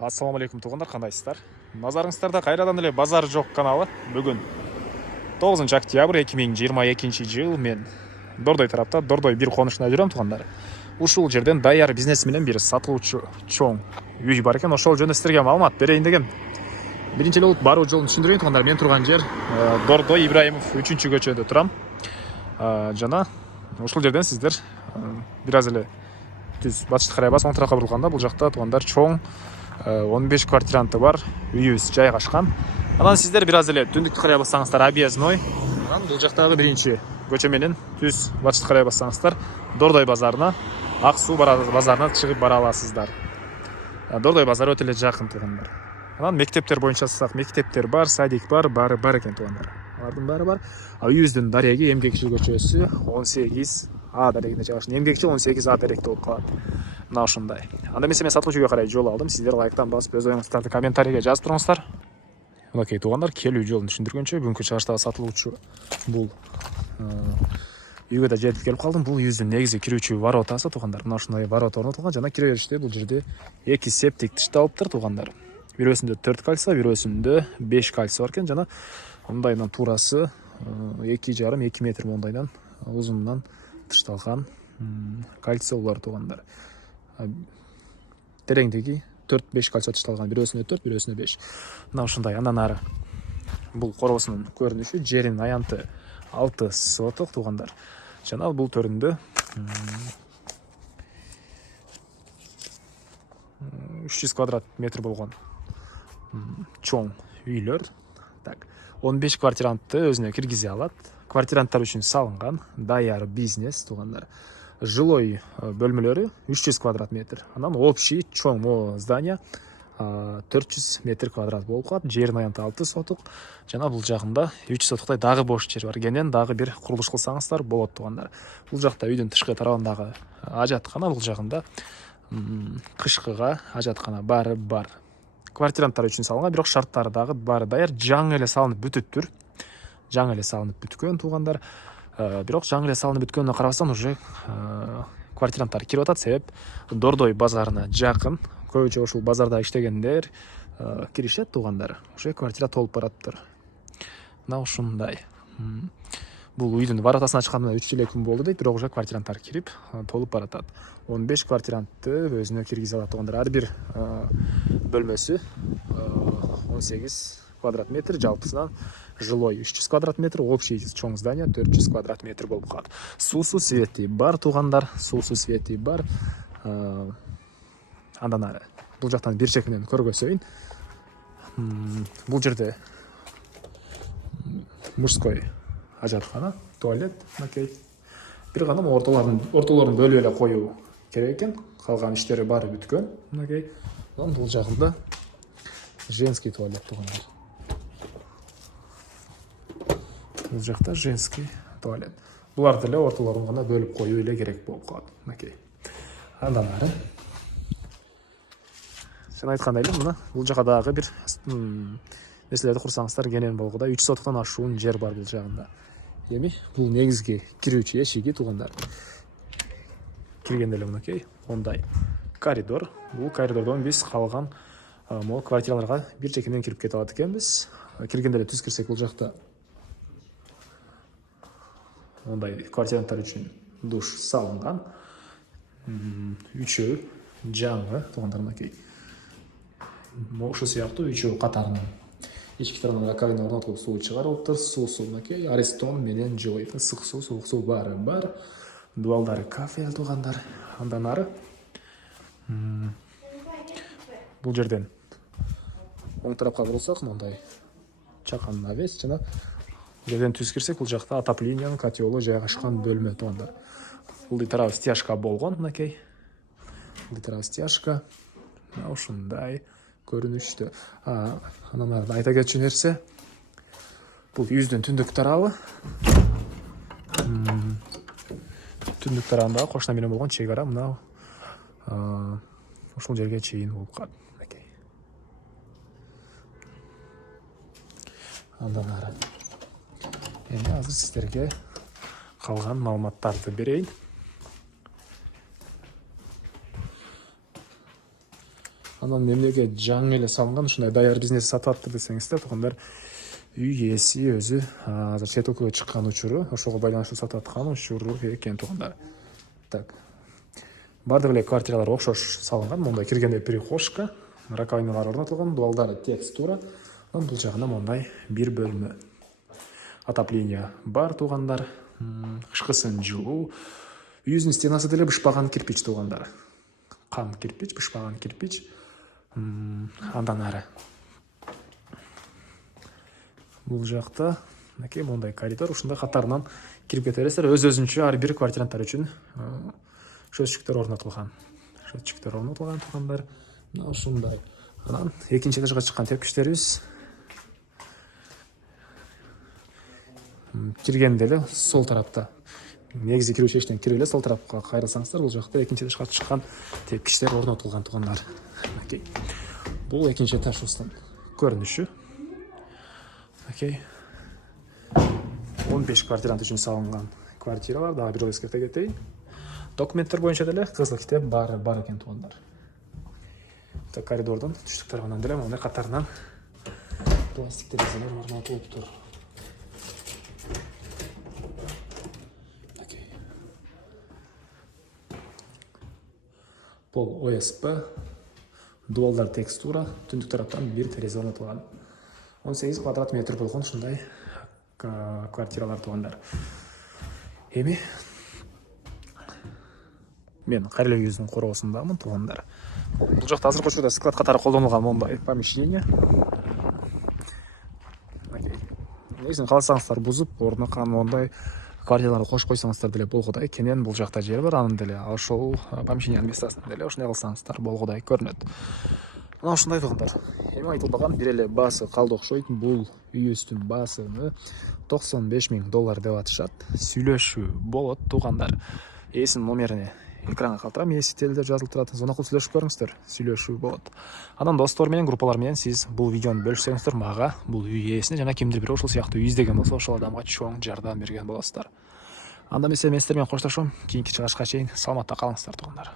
Ассаламу алейкум туғандар, қандайсыздар? Назарыңыздарда қайрадан эле базар жоқ каналы. Бүгін 9 октябрь 2022 жыл мен Дордой тарапта, Дордой бир конушуна жүрөм туғандар. Ушул жерден даяр бизнес менен бир сатылуучу чоң үй бар экен. Ошол жөнүндө сиздерге маалымат берейин деген. Биринчи эле баруу жолун түшүндүрөйүн туғандар. Мен турган жер Дордой Ибраимов 3-көчөдө турам. Жана ушул жерден сиздер бир аз эле түз батышты карай басып оң тарапка бурулганда бул жакта туғандар чоң 15 квартиранты бар үйүбүз жайгашкан. Анан сиздер бир аз эле түндүктү карай бассаңыздар Объездной. Анан бул жактагы биринчи көчө менен түз батышты карай бассаңыздар Дордой базарына, Ак суу базарына чыгып бара аласыздар. Дордой базары өтө эле жакын тугандар. Анан мектептер боюнча алсак, мектептер бар, садик бар, баары бар экен тугандар. Алардын баары бар. Үйүбүздүн дареги Эмгекчил көчөсү 18А дарегине жайгашкан. Эмгекчил 18А даректе болуп калат. Мына ушундай. Анда эмесе мен сатылуучуга карай жол алдым. Сиздер лайктан басып өз оюңуздарды комментарийге жазып туруңуздар. Мынакей туугандар, келүү жолун түшүндүргөнчө бүгүнкү чыгыштагы сатылуучу бул үйгө да жетип келип калдым. Бул үйүбүздүн негизи кирүүчү воротасы туугандар. Мына ушундай ворота орнотулган жана кире бериште бул жерде 2 септик тышталыптыр туугандар. Бирөөсүндө 4 кольцо, бирөөсүндө 5 кольцо бар экен жана мындайдан туурасы 2,5-2 метр мондайдан узунунан тышталган кольцолор туугандар. Тереңдиги 4-5 кольцо тышталган, бирөөсүнө 4, бирөөсүнө 5. Мына ушундай. Андан ары бул коробосунун көрүнүшү, жеринин аянты 6 соток туугандар. Жана бул төрүндө 300 квадрат метр болгон чоң үйлөр. Так, 15 квартирантты өзүнө киргизе алат. Квартиранттар үчүн салынган даяр бизнес туугандар. Жилой бөлмөлөрү 300 квадрат метр. Анан общий чоң здание 400 метр квадрат болуп калат. Жерин аянты 6 соток. Жана бул жагында 3 сотоктой дагы бош жер бар. Кенен дагы бир курулуш кылсаңыздар болот туугандар. Бул жакта үйдүн тышкы тарабындагы ажаткана, бул жагында кышкыга ажаткана баары бар. Квартиранттар үчүн салынган, бирок шарттары дагы баары даяр. Жаңы эле салынып бүтүптүр. Жаңы эле салынып бүткөн туугандар. Бирок жаңы эле салынып бүткөнүнө карабастан уже квартиранттар кирип атат, себеп Дордой базарына жакын. Көбүнчө ушул базарда иштегендер киришет туугандар. Уже квартира толуп бараттыр. Мына ушундай. Бул үйдүн воротасын ачканына 3 эле күн болду дейт, бирок уже квартиранттар кирип толуп баратат. 15 квартирантты өзүнө киргизе алат туугандар. Ар бир бөлмөсү 18 квадрат метр, жалпысынан жилой 300 квадрат метр, общий чоң здание 400 квадрат метр болуп калат. Суусу свети бар туугандар, суусу свети бар. Андан ары бул жактан бир чекинен көргөзөйүн. Бул жерде мужской ажаткана, туалет, мынакей. Бир гана ортолорун бөлүп эле коюу керек экен. Калган иштери баары бүткөн. Мынакей. Анан бул жагында женский туалет туугандар. Бул жакта женский туалет. Буларды эле ортолорун гана бөлүп коюу эле керек болуп калат. Мынакей. Андан ары сен айткандай эле мына бул жака дагы бир нерселерди курсаңыздар кенен болгода 3 сотоктон ашуун жер бар бул жагында. Эми бул негизги кирүүчү эшиги туугандар. Киргенде эле мынакей ондай коридор. Бул коридордон биз калган могу квартираларга бир чекинен кирип кете алат экенбиз. Киргенде эле түз кирсек бул жакта ондай квартиранттар үчүн душ салынган. Үчөө жаңы туугандар мынакей. Ошол сыяктуу үчөө катарынан ички тарабынан раковина орнотулуп суу чыгарылыптыр. Суусу мынакей Аристон менен жылый, ысык суу, суук суу баары бар. Дуалдары кафе туугандар. Андан ары бул жерден оң тарапка бурулсак мындай чакан навес жана жерден түз кирсек бул жакта отоплениянын котелу жайгашкан бөлмө туугандар. Бул тарабы стяжка болгон мынакей. Бул тарабы стяжка. Мына ушундай көрүнүштө. Анан ары айта кетчү нерсе, бул үйүбүздүн түндүк тарабы. Түндүк тарабындагы кошуна менен болгон чек ара мына ушул жерге чейин болуп калат. Мынакей. Андан ары эми азыр сиздерге калган маалыматтарды берейин. Анан мемлекет жаңы эле салынган ушундай даяр бизнес сатып атты десеңиздер, туугандар, үй ээси өзү азыр чет өлкөгө чыккан учуру, ошого байланыштуу сатып аткан учуру экен туугандар. Так. Бардык эле квартиралар окшош салынган. Мондай киргенде прихожка, раковиналар орнотулган, дуалдары текстура. Анан бул жагына мондай бир бөлмө. Отопление бар туугандар. Кышкысын жылуу. Үйүбүздүн стенасы деле бышпаган кирпич туугандар. Кам кирпич, бышпаган кирпич. Андан ары. Бул жакта мынакей мондай коридор, ушундай катарынан кирип кетерсиздер. Өз-өзүнчө ар бир квартиранттар үчүн шөтчүктөр орнотулган. Шөтчүктөр орнотулган туугандар. Мына ушундай. Анан экинчи этажга чыккан тепкичтерибиз. Киргенде эле сол тарапта. Негизи кирүүчү эшиктен кирип эле сол тарапка кайрылсаңыздар, бул жакта экинчи этажга чыккан тепкичтер орнотулган туугандар. Окей. Бул экинчи этажыбыздын көрүнүшү. Окей. 15 квартирант үчүн салынган квартиралар, дагы бир эскерте кетейин. Документтер боюнча деле кызыл китеп бар экен туугандар. Так, коридордон түштүк тарабынан деле мондай катарынан пластик терезелер орнотулуптур. Окей. Пол ОСП, дуалдар текстура, түндүк тараптан бир терезе орнотулган. 18 квадрат метр болгон ушундай квартиралар туугандар. Эми мен Кайрылуу үйүбүздүн короосундамын туугандар. Бул жакта азыркы учурда склад катары колдонулган мондай помещение. Окей. Негизинен кааласаңыздар бузуп, орнуна мондай квартираларды кошуп койсоңуздар деле болгудай. Кенен бул жакта жер бар, анын деле ошол помещениянын местасын деле ошондой кылсаңыздар болгудай көрүнөт. Мына ушундай туугандар. Эми айтылбаган бир эле баасы калды окшойт. Бул үйүбүздүн баасыны $95,000 деп атышат. Сүйлөшүү болот туугандар. Эсин номерине экранга калтырам, эси телде жазылып турат. Звонок сүйлөшүп көрүңүздөр, сүйлөшүү болот. Анан достор менен, группалар менен сиз бул видеону бөлүшсөңүздөр, мага, бул үй ээсине жана кимдир бир ошол сыяктуу үй издеген болсо, ошол адамга чоң жардам берген болосуздар. Анда мен сиздер менен коштошом. Кийинки чыгышка чейин саламатта калыңыздар туугандар.